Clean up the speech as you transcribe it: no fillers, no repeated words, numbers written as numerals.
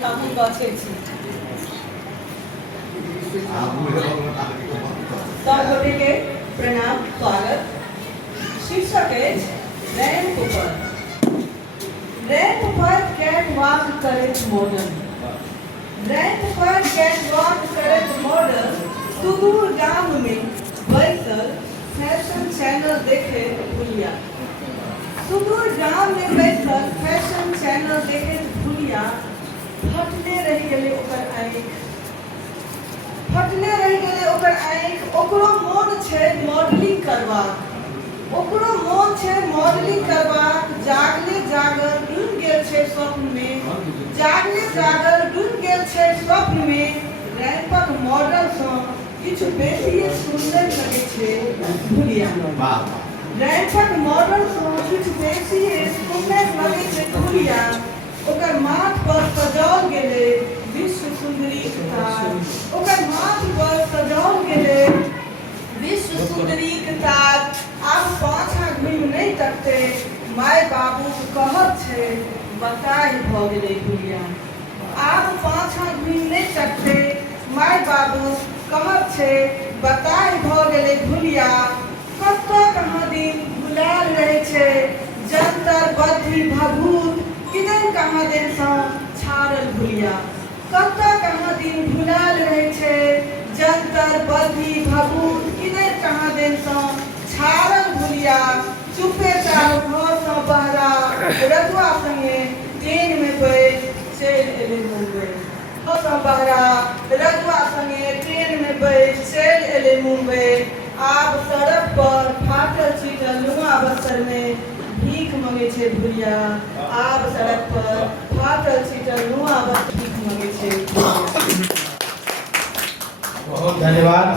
राहुल गछेछि सब गोटे के प्रणाम स्वागत। शीर्षक अछि रैंप पर कैट वॉक करैत मॉडल। रैंप पर कैट वॉक करैत मॉडल सुदूर गाम में बैसल फैशन चैनल देखे भूलिया। सुदूर गाम में बैसल फैशन चैनल देखे भूलिया फटले रह गेले ओकर आँखि। फटले रह गेले ओकर आँखि। ओकरो मोन छै मॉडलिंग करबाक। ओकरो मोन छै मॉडलिंग करबाक। जागले जागर डूबि गेल छै स्वप्न में। जागले जागर डूबि गेल छै स्वप्न में। रैंपक मॉडल सँ किछु बेसी सुंदर लगै छै भूलिया। रैंपक मॉडल सँ किछु बेसी सुंदर लगै छै भूलिया। ओकर माथ पर सजाओल गेले विश्व सुंदरी ताज। ओकर माथ पर सजाओल गेले विश्व सुंदरी ताज। आब पाछा घुमि नहीं तकते। माय बाबू कहत छै बताई भ गेले भूलिया। आब पाछा घुमि नहीं तकते। माय बाबू कहत छै बताई भ गेले भूलिया। कतऽ कहाँ दिन भुलायल रहे छै जंतर बद्धी भभूत। किदैन कहाँ दिन सँ छाड़ल भूलिया। कतऽ कहाँ दिन भुलायल रहे छै जंतर बद्धी भभूत। किदैन कहाँ दिन सँ छाड़ल भूलिया। चुपे चाप घर सँ बहरा रजुआ संगे ट्रेन में बैठ चलि एले मुंबई। घर सँ बहरा रजुआ संगे ट्रेन में बैठ चलि एले मुंबई। आब सड़क पर फाटल चीटल लुआ बस्तर में भीख मांगे छै भूलिया। आब सड़क पर फाटल चीटल लुआ बस्तर भीख मांगे छै। बहुत धन्यवाद।